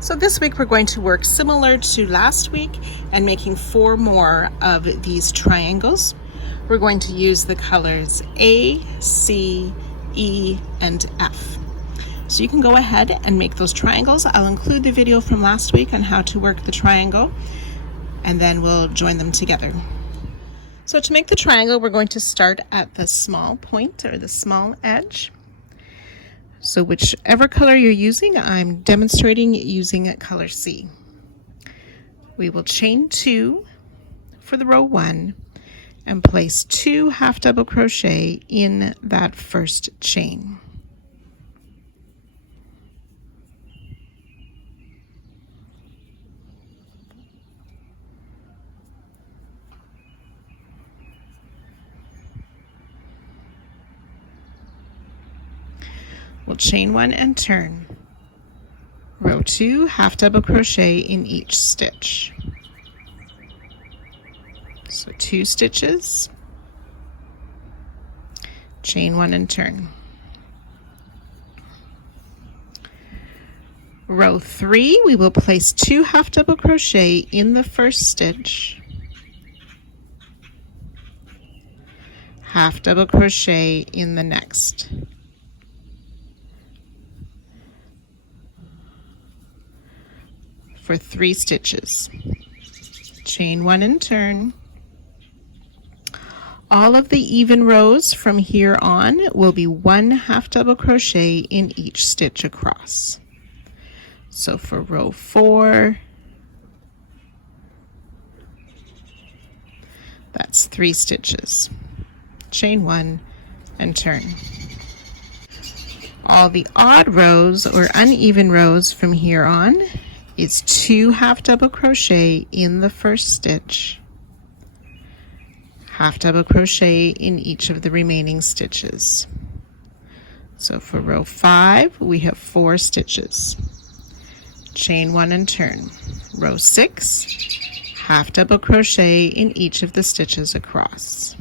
So this week we're going to work similar to last week and making 4 more of these triangles. We're going to use the colors A, C, E, and F. So you can go ahead and make those triangles. I'll include the video from last week on how to work the triangle, and then we'll join them together. So to make the triangle, we're going to start at the small point or the small edge. So whichever color you're using, I'm demonstrating using color C. We will chain 2 for the row 1 and place 2 half double crochet in that first chain. We'll chain 1 and turn. Row 2, half double crochet in each stitch. So 2 stitches, chain 1 and turn. Row 3, we will place 2 half double crochet in the first stitch, half double crochet in the next. For 3 stitches, chain 1 and turn. All of the even rows from here on will be 1 half double crochet in each stitch across. So for row 4, that's 3 stitches, chain 1 and turn. All the odd rows or uneven rows from here on is 2 half double crochet in the first stitch, half double crochet in each of the remaining stitches. So for row 5, we have 4 stitches, chain 1 and turn. Row 6, half double crochet in each of the stitches across.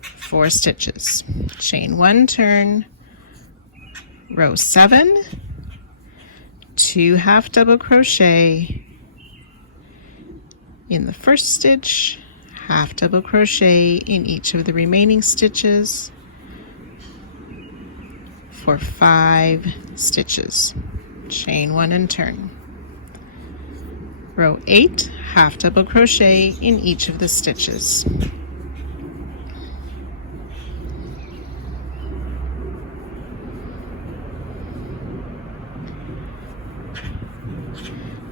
Four stitches, chain 1, turn. Row 7, 2 half double crochet in the first stitch, half double crochet in each of the remaining stitches for 5 stitches, chain 1 and turn. Row 8, half double crochet in each of the stitches.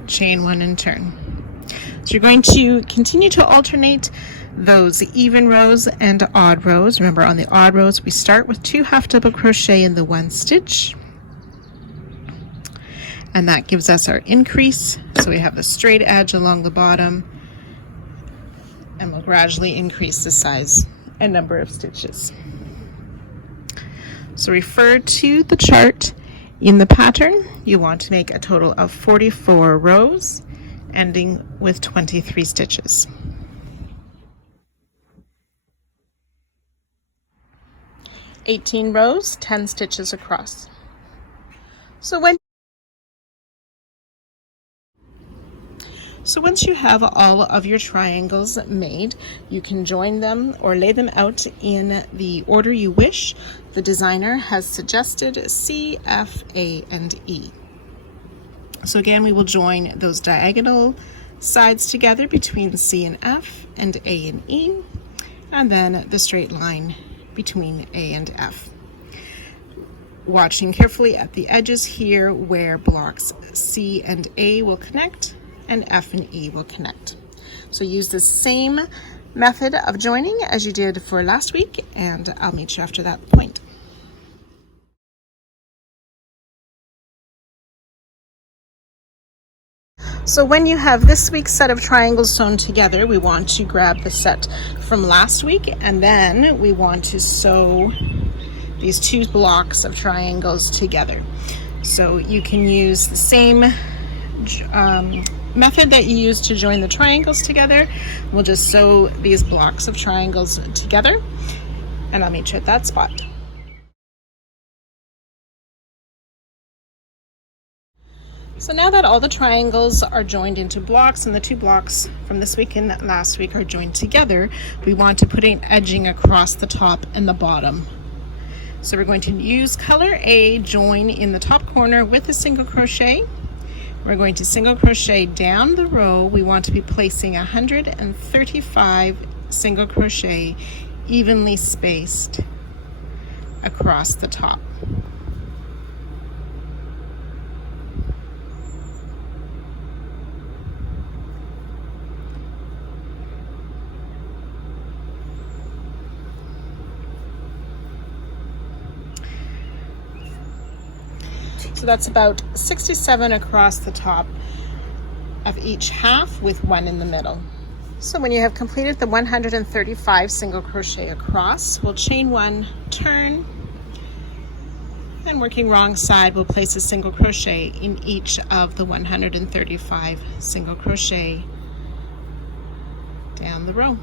Chain 1 and turn. So you're going to continue to alternate those even rows and odd rows. Remember, on the odd rows we start with 2 half double crochet in the 1 stitch, and that gives us our increase. So we have the straight edge along the bottom, and we'll gradually increase the size and number of stitches. So refer to the chart. In the pattern, you want to make a total of 44 rows, ending with 23 stitches. (18 rows, 10 stitches across. So once you have all of your triangles made, you can join them or lay them out in the order you wish. The designer has suggested C, F, A, and E. So again, we will join those diagonal sides together between C and F and A and E, and then the straight line between A and F. Watching carefully at the edges here where blocks C and A will connect and F and E will connect. So use the same method of joining as you did for last week, and I'll meet you after that point. So when you have this week's set of triangles sewn together, we want to grab the set from last week, and then we want to sew these 2 blocks of triangles together. So you can use the same method that you used to join the triangles together. We'll just sew these blocks of triangles together, and I'll meet you at that spot. So now that all the triangles are joined into blocks and the two blocks from this week and last week are joined together, we want to put an edging across the top and the bottom. So we're going to use color A, join in the top corner with a single crochet. We're going to single crochet down the row. We want to be placing 135 single crochet evenly spaced across the top. So that's about 67 across the top of each half with one in the middle. So when you have completed the 135 single crochet across, we'll chain one, turn, and working wrong side, we'll place a single crochet in each of the 135 single crochet down the row.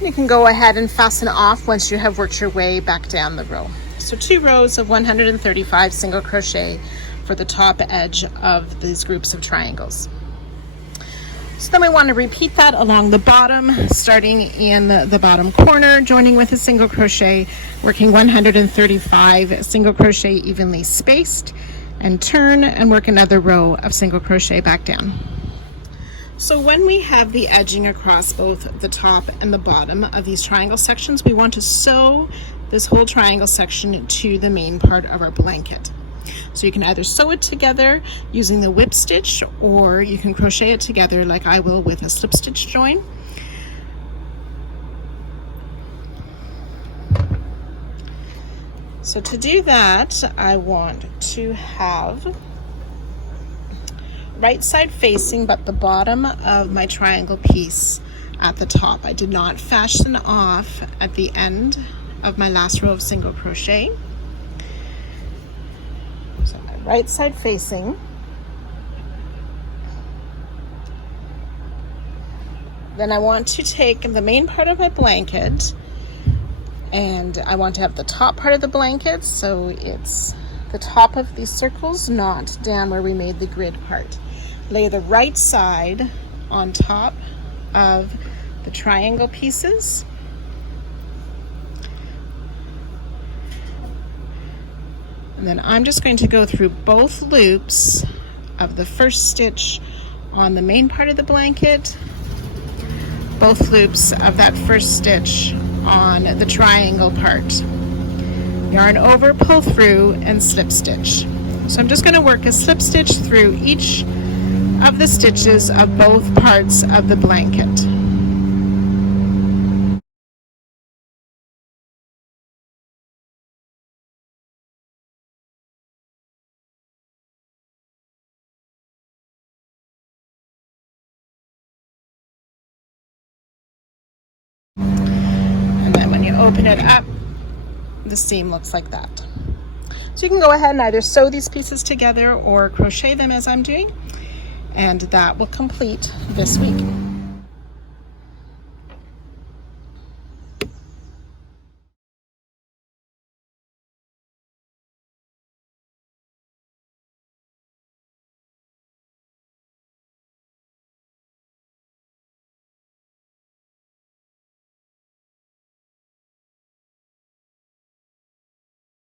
You can go ahead and fasten off once you have worked your way back down the row. So 2 rows of 135 single crochet for the top edge of these groups of triangles. So then we want to repeat that along the bottom, starting in the bottom corner, joining with a single crochet, working 135 single crochet evenly spaced, and turn and work another row of single crochet back down. So when we have the edging across both the top and the bottom of these triangle sections, we want to sew this whole triangle section to the main part of our blanket. So you can either sew it together using the whip stitch, or you can crochet it together like I will with a slip stitch join. So to do that, I want to have right side facing, but the bottom of my triangle piece at the top. I did not fasten off at the end of my last row of single crochet. So my right side facing. Then I want to take the main part of my blanket, and I want to have the top part of the blanket, so it's the top of these circles, not down where we made the grid part. Lay the right side on top of the triangle pieces. And then I'm just going to go through both loops of the first stitch on the main part of the blanket, both loops of that first stitch on the triangle part. Yarn over, pull through, and slip stitch. So I'm just going to work a slip stitch through each of the stitches of both parts of the blanket. And then when you open it up, the seam looks like that. So you can go ahead and either sew these pieces together or crochet them as I'm doing, and that will complete this week.